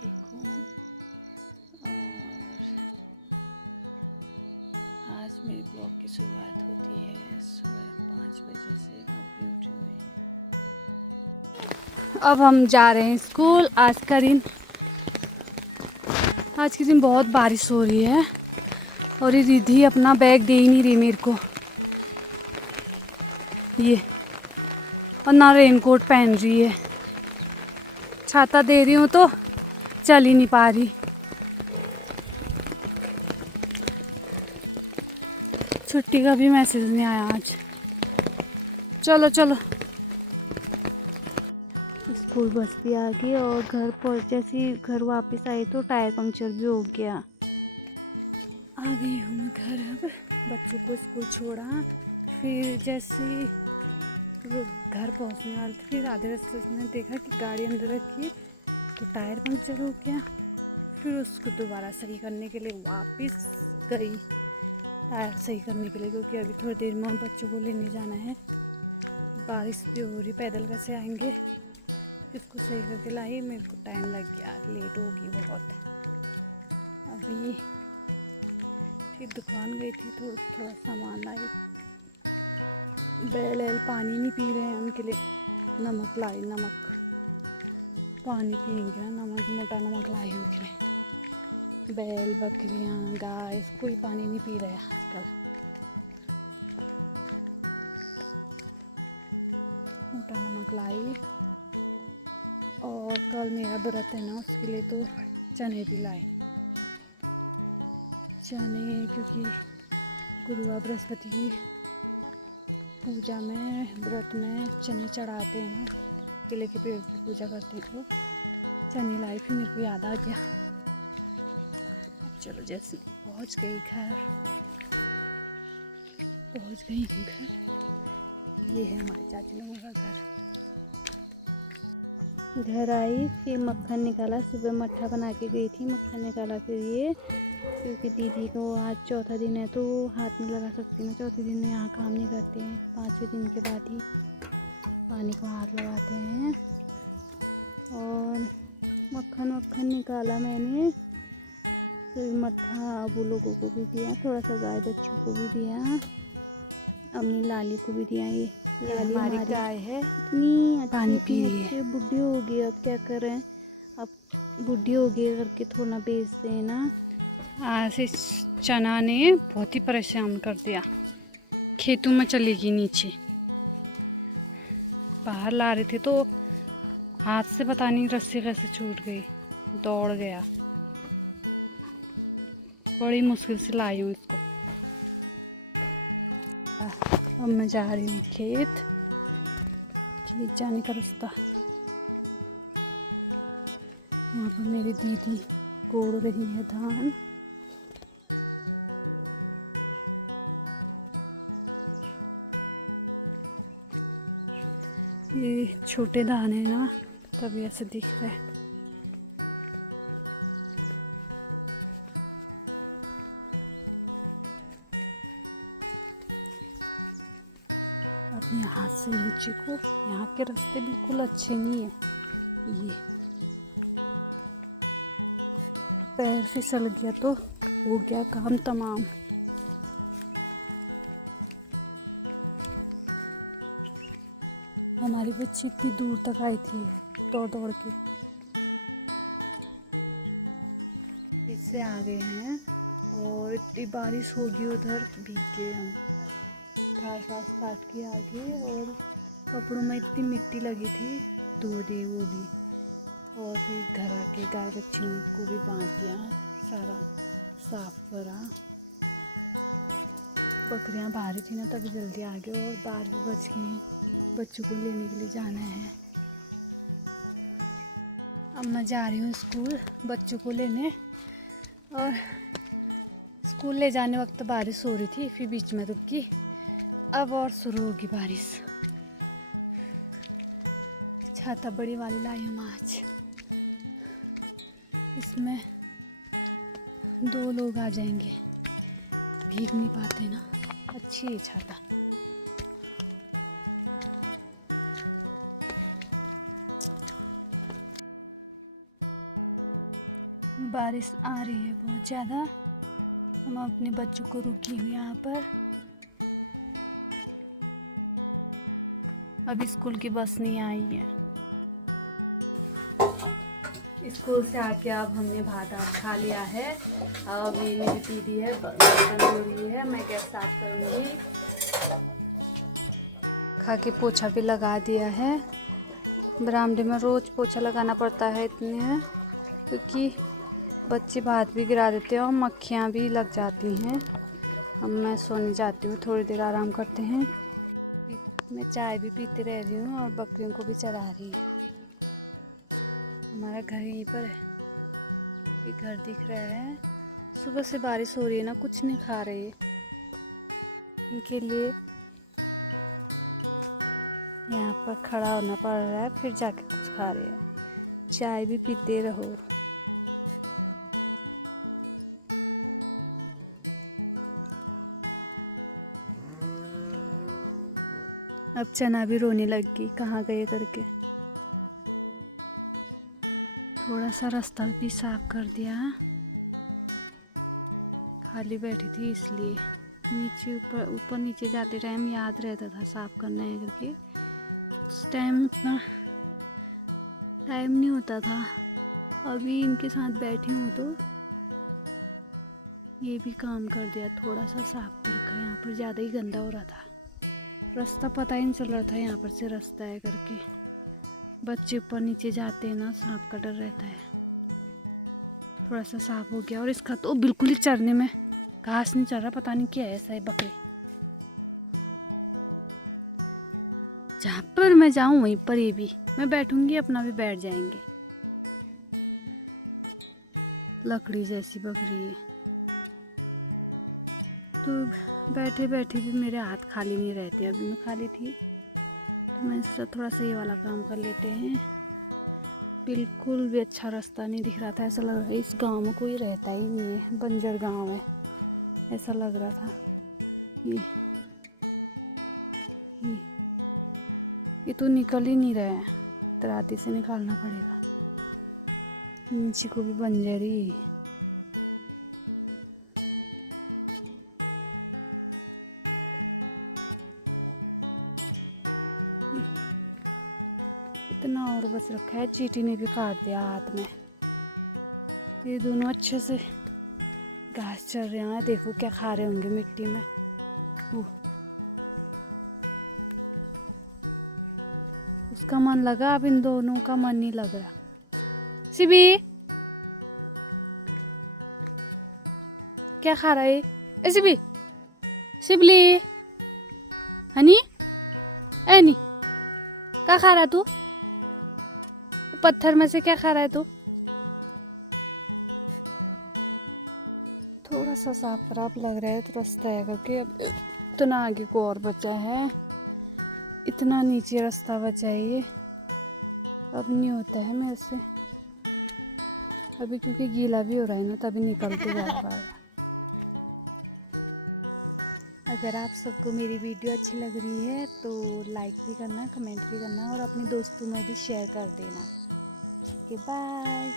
ठीक हूँ। और आज मेरी ब्लॉग की शुरुआत होती है सुबह 5 बजे से। अभी उठी हुई है। अब हम जा रहे हैं स्कूल। आज के दिन बहुत बारिश हो रही है और ये रिद्धि अपना बैग दे ही नहीं रही मेरे को, ये, और ना रेनकोट पहन रही है। छाता दे रही हूँ तो चल ही नहीं पा रही। छुट्टी का भी मैसेज नहीं आया आज। चलो चलो। स्कूल बस भी आ गई और घर पहुँचे, जैसे घर वापस आई तो टायर पंक्चर भी हो गया। आ गई हूँ मैं घर। अब बच्चों को स्कूल छोड़ा, फिर जैसे घर पहुँचने वाली थी, फिर आधे रास्ते में देखा कि गाड़ी अंदर रखी, तो टायर पंक्चर हो गया। फिर उसको दोबारा सही करने के लिए वापस गई, टायर सही करने के लिए, क्योंकि अभी थोड़ी देर में बच्चों को लेने जाना है। बारिश भी हो रही, पैदल कैसे आएंगे। इसको सही करके लाई, मेरे को टाइम लग गया, लेट होगी बहुत। अभी फिर दुकान गई थी तो थोड़ा सामान लाई। बैल पानी नहीं पी रहे हैं, उनके लिए नमक लाई। नमक पानी पियेंगे ना, नमक, मोटा नमक लाई उनके लिए। बैल, बकरियाँ, गाय कोई पानी नहीं पी रहे आजकल। मोटा नमक लाई। और कल मेरा व्रत है ना, उसके लिए तो चने भी लाए। चने, क्योंकि गुरुवार बृहस्पति की पूजा में, व्रत में चने चढ़ाते हैं ना, केले के पेड़ की पूजा करते हैं, तो चने लाई। फिर मेरे को याद आ गया। अब चलो, जैसे पहुंच गई घर, ये है हमारे चाची लोगों का घर आई, फिर मक्खन निकाला। सुबह मट्ठा बना के गई थी, मक्खन निकाला। फिर ये, क्योंकि दीदी को आज चौथा दिन है तो हाथ नहीं लगा सकती ना। चौथे दिन में यहाँ काम नहीं करते हैं, 5वें दिन के बाद ही पानी को हाथ लगाते हैं। और मक्खन निकाला मैंने। फिर मट्ठा अबू लोगों को भी दिया, थोड़ा सा गाय बच्चों को भी दिया, अपनी लाली को भी दिया। ये लाली हमारी गाय है, इतनी पानी अच्छी, पी इतनी रही है। अच्छी बुढ़ी हो गई। अब क्या करें, अब बुढ़ी हो गई करके थोड़ा बेच दें ना। आज इस चना ने बहुत ही परेशान कर दिया। खेतों में चली गई नीचे, बाहर ला रहे थे तो हाथ से पता नहीं रस्सी कैसे छूट गई, दौड़ गया। बड़ी मुश्किल से लाई हूँ इसको। अब मैं जा रही हूँ खेत जाने का रास्ता। वहाँ पर मेरी दीदी कोड़ रही है धान। ये छोटे धान है ना, तभी ऐसे दिख रहा है। अब यहाँ से नीचे को, यहाँ के रास्ते बिल्कुल अच्छे नहीं है। ये पैर फिसल गया तो हो गया काम तमाम। हमारी बच्ची इतनी दूर तक आई थी दौड़ दौड़ के। इससे आ गए हैं और इतनी बारिश होगी, उधर भीग गए हम। घास काट के आ गए और कपड़ों में इतनी मिट्टी लगी थी, धो दी वो भी। और फिर घर आके गाय बच्चियों को भी बांध दिया, सारा साफ करा। बकरियां बाहर थी ना, तभी जल्दी आ गए। और 12 बज गए, बच्चों को लेने के लिए जाना है। अब मैं जा रही हूँ स्कूल बच्चों को लेने। और स्कूल ले जाने वक्त बारिश हो रही थी, फिर बीच में रुक गई, अब और शुरू होगी बारिश। छाता बड़ी वाली लाई हूँ आज, इसमें 2 लोग आ जाएंगे, भीग नहीं पाते ना। अच्छी है छाता। बारिश आ रही है बहुत ज़्यादा। हम अपने बच्चों को रुकी हुई यहाँ पर। अभी स्कूल की बस नहीं आई है। स्कूल से आके अब हमने भात खा लिया है। अब ये मेरी दीदी है, बर्तन धो रही है, मैं गैस साफ करूँगी। खा के पोछा भी लगा दिया है। बरामदे में रोज़ पोछा लगाना पड़ता है इतने, क्योंकि बच्चे भात भी गिरा देते हैं और मक्खियाँ भी लग जाती हैं। अब मैं सोने जाती हूँ, थोड़ी देर आराम करते हैं। मैं चाय भी पीते रह रही हूँ और बकरियों को भी चरा रही हूँ। हमारा घर यहीं पर है, ये घर दिख रहा है। सुबह से बारिश हो रही है ना, कुछ नहीं खा रहे इनके लिए यहाँ पर खड़ा होना पड़ रहा है, फिर जाके कुछ खा रहे हैं। चाय भी पीते रहो। अब चना भी रोने लगी, कहाँ गए करके। थोड़ा सा रास्ता भी साफ कर दिया, खाली बैठी थी इसलिए। नीचे ऊपर नीचे जाते टाइम याद रहता था साफ करना है करके, उस टाइम उतना टाइम नहीं होता था। अभी इनके साथ बैठी हूँ तो ये भी काम कर दिया, थोड़ा सा साफ कर रखा। यहाँ पर ज़्यादा ही गंदा हो रहा था, रास्ता पता ही नहीं चल रहा था यहाँ पर से रास्ता है करके। बच्चे ऊपर नीचे जाते हैं ना, सांप का डर रहता है। थोड़ा सा साफ हो गया। और इसका तो बिल्कुल ही चरने में घास नहीं चल रहा, पता नहीं क्या है ऐसा है। बकरी जहाँ पर मैं जाऊँ वहीं पर ये भी, मैं बैठूंगी अपना भी बैठ जाएंगे। लकड़ी जैसी बकरी है। तो बैठे बैठे भी मेरे हाथ खाली नहीं रहते। अभी मैं खाली थी तो मैं थोड़ा सा ये वाला काम कर लेते हैं। बिल्कुल भी अच्छा रास्ता नहीं दिख रहा था, ऐसा लग रहा है इस गांव में कोई रहता ही नहीं है, बंजर गांव है ऐसा लग रहा था। ये तो निकल ही नहीं रहा है, तराती से निकालना पड़ेगा। नीचे को भी बंजर ही। इतना और बच रखा है, चींटी ने भी काट दिया हाथ में। ये दोनों अच्छे से घास चल रहे हैं, देखो क्या खा रहे होंगे मिट्टी में। उसका मन लगा, अब इन दोनों का मन नहीं लग रहा। सिबी क्या खा रहा है? ए सिबी, सिबली, हनी, एनी, क्या खा रहा तू? पत्थर में से क्या खा रहा है तू? थोड़ा सा साफ खराब लग रहा है तो रास्ता है, क्योंकि इतना आगे को और बचा है, इतना नीचे रास्ता बचा है। ये अब नहीं होता है मेरे से अभी, क्योंकि गीला भी हो रहा है ना, तभी निकलते जा रहा है। अगर आप सबको मेरी वीडियो अच्छी लग रही है तो लाइक भी करना, कमेंट भी करना और अपने दोस्तों में भी शेयर कर देना। ठीक है, बाय।